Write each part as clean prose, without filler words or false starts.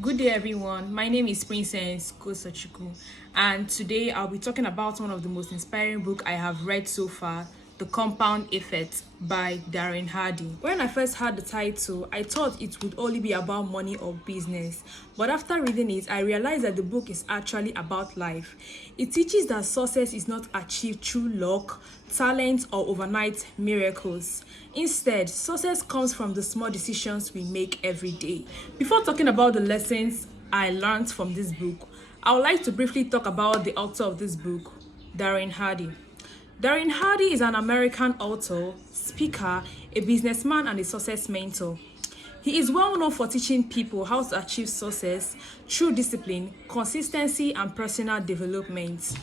Good day, everyone. My name is Princess Kosochukwu, and today I'll be talking about one of the most inspiring books I have read so far, The Compound Effect by Darren Hardy. When I first heard the title, I thought it would only be about money or business, but after reading it, I realized that the book is actually about life. It teaches that success is not achieved through luck, talent, or overnight miracles. Instead, success comes from the small decisions we make every day. Before talking about the lessons I learned from this book, I would like to briefly talk about the author of this book, Darren Hardy. Darren Hardy is an American author, speaker, a businessman, and a success mentor. He is well known for teaching people how to achieve success through discipline, consistency, and personal development.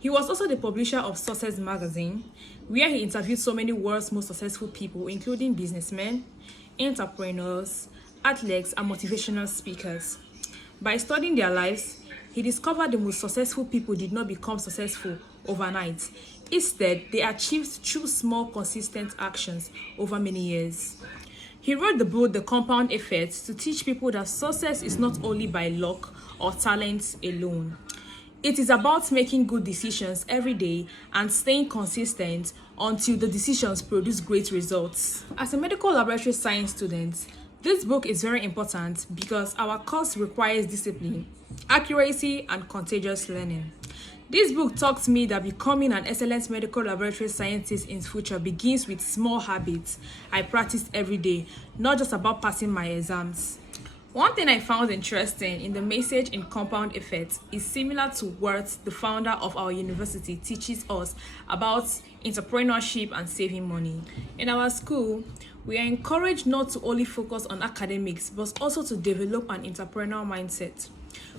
He was also the publisher of Success magazine, where he interviewed so many world's most successful people, including businessmen, entrepreneurs, athletes, and motivational speakers. By studying their lives, he discovered the most successful people did not become successful overnight. Instead, they achieved through small, consistent actions over many years. He wrote the book The Compound Effect to teach people that success is not only by luck or talent alone. It is about making good decisions every day and staying consistent until the decisions produce great results. As a medical laboratory science student, this book is very important because our course requires discipline, accuracy, and contagious learning. This book taught me that becoming an excellent medical laboratory scientist in future begins with small habits I practice every day, not just about passing my exams. One thing I found interesting in the message in Compound Effect is similar to what the founder of our university teaches us about entrepreneurship and saving money. In our school, we are encouraged not to only focus on academics but also to develop an entrepreneurial mindset.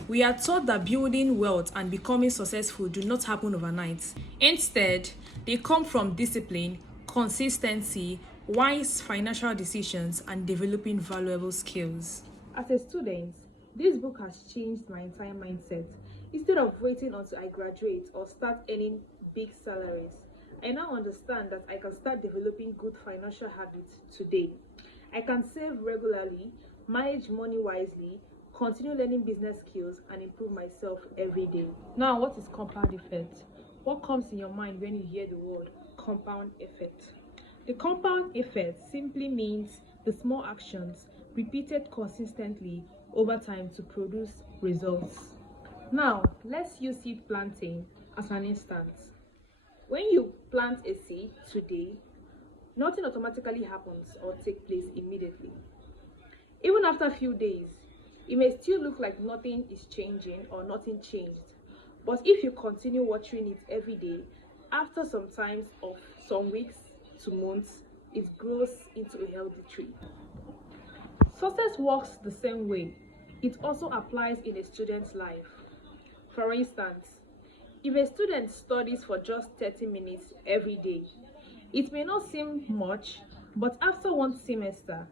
We are taught that building wealth and becoming successful do not happen overnight. Instead, they come from discipline, consistency, wise financial decisions, and developing valuable skills. As a student, this book has changed my entire mindset. Instead of waiting until I graduate or start earning big salaries, I now understand that I can start developing good financial habits today. I can save regularly, manage money wisely, continue learning business skills, and improve myself every day. Now, what is compound effect? What comes in your mind when you hear the word compound effect? The compound effect simply means the small actions repeated consistently over time to produce results. Now, let's use seed planting as an instance. When you plant a seed today, nothing automatically happens or takes place immediately. Even after a few days, it may still look like nothing is changing or nothing changed. But if you continue watering it every day, after some times of some weeks to months, it grows into a healthy tree. Success works the same way. It also applies in a student's life. For instance, if a student studies for just 30 minutes every day, it may not seem much, but after one semester,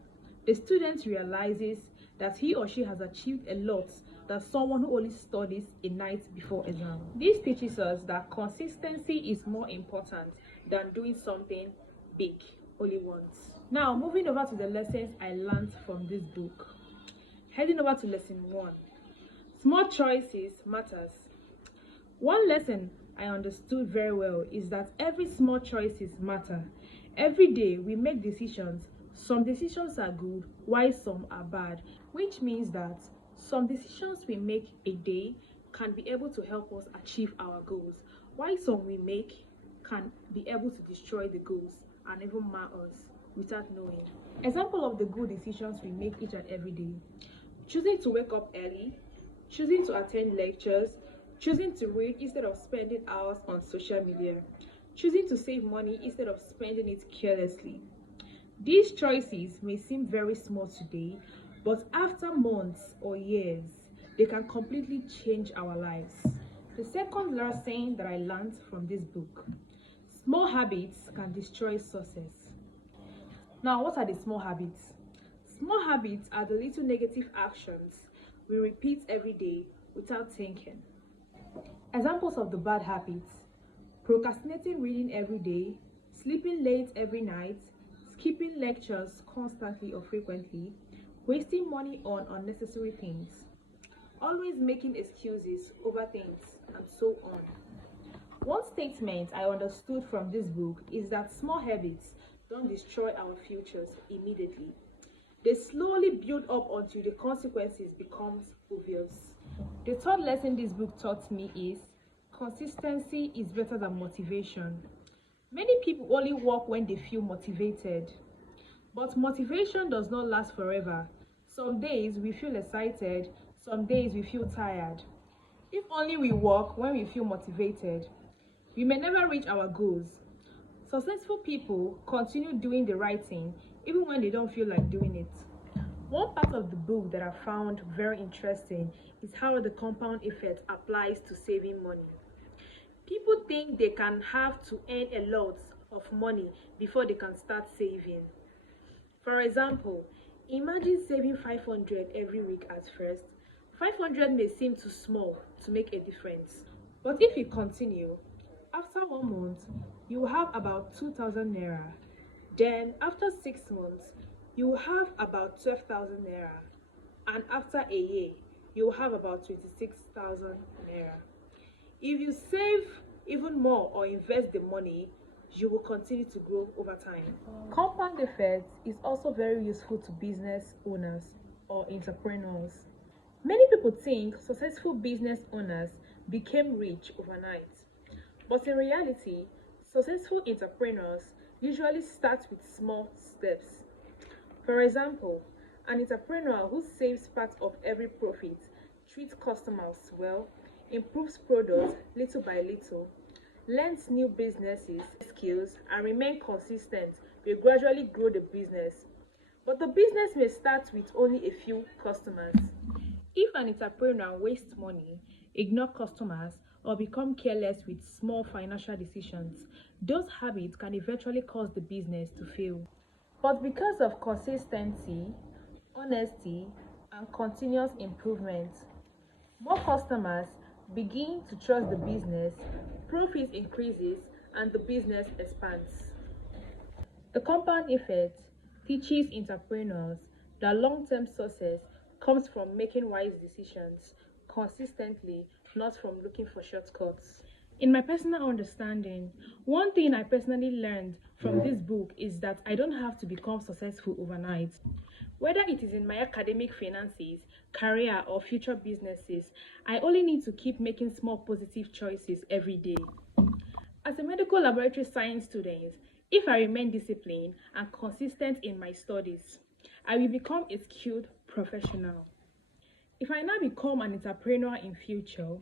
the student realizes that he or she has achieved a lot than someone who only studies a night before exam. This teaches us that consistency is more important than doing something big only once. Now, moving over to the lessons I learned from this book. Heading over to lesson 1. Small choices matters. One lesson I understood very well is that every small choices matter. Every day we make decisions. Some decisions are good, while some are bad, which means that some decisions we make a day can be able to help us achieve our goals, while some we make can be able to destroy the goals and even mar us without knowing. Example of the good decisions we make each and every day: choosing to wake up early, choosing to attend lectures, choosing to read instead of spending hours on social media, choosing to save money instead of spending it carelessly. These choices may seem very small today, but after months or years, they can completely change our lives. The second lesson that I learned from this book: small habits can destroy success. Now, what are the small habits? Small habits are the little negative actions we repeat every day without thinking. Examples of the bad habits: procrastinating reading every day, sleeping late every night, skipping lectures constantly or frequently, wasting money on unnecessary things. always making excuses over things, and so on. One statement I understood from this book is that small habits don't destroy our futures immediately. They slowly build up until the consequences becomes obvious. The third lesson this book taught me is consistency is better than motivation. Many people only work when they feel motivated, but motivation does not last forever. Some days we feel excited, some days we feel tired. If only we work when we feel motivated, we may never reach our goals. Successful people continue doing the right thing even when they don't feel like doing it. One part of the book that I found very interesting is how the compound effect applies to saving money. People think they can have to earn a lot of money before they can start saving. For example, imagine saving 500 every week at first. 500 may seem too small to make a difference. But if you continue, after 1 month, you will have about 2,000 naira. Then, after 6 months, you will have about 12,000 naira. And after a year, you will have about 26,000 naira. If you save even more or invest the money, you will continue to grow over time. Compound effect is also very useful to business owners or entrepreneurs. Many people think successful business owners became rich overnight. But in reality, successful entrepreneurs usually start with small steps. For example, an entrepreneur who saves part of every profit, treats customers well, improves products little by little, learns new businesses skills, and remain consistent will gradually grow the business. But the business may start with only a few customers. If an entrepreneur wastes money, ignore customers, or become careless with small financial decisions, those habits can eventually cause the business to fail. But because of consistency, honesty, and continuous improvement, more customers begin to trust the business, profit increases, and the business expands. The compound effect teaches entrepreneurs that long-term success comes from making wise decisions consistently, not from looking for shortcuts. In my personal understanding, one thing I personally learned from this book is that I don't have to become successful overnight. Whether it is in my academic finances, career, or future businesses, I only need to keep making small positive choices every day. As a medical laboratory science student, if I remain disciplined and consistent in my studies, I will become a skilled professional. If I now become an entrepreneur in future,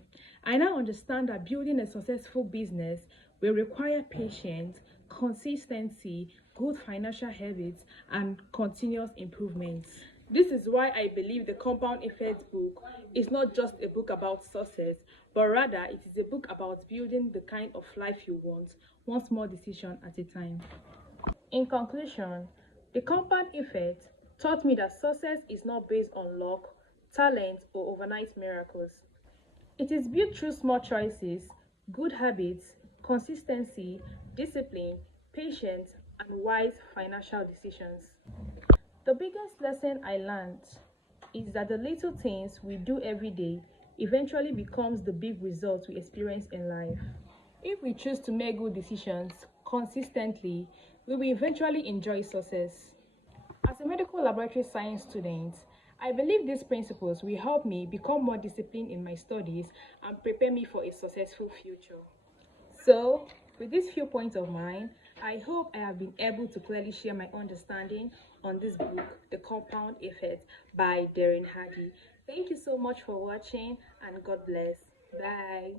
I now understand that building a successful business will require patience, consistency, good financial habits, and continuous improvements. This is why I believe the Compound Effect book is not just a book about success, but rather it is a book about building the kind of life you want, one small decision at a time. In conclusion, the Compound Effect taught me that success is not based on luck, talent, or overnight miracles. It is built through small choices, good habits, consistency, discipline, patience, and wise financial decisions. The biggest lesson I learned is that the little things we do every day eventually becomes the big results we experience in life. If we choose to make good decisions consistently, we will eventually enjoy success. As a medical laboratory science student, I believe these principles will help me become more disciplined in my studies and prepare me for a successful future. So, with these few points of mine, I hope I have been able to clearly share my understanding on this book, The Compound Effect by Darren Hardy. Thank you so much for watching and God bless. Bye.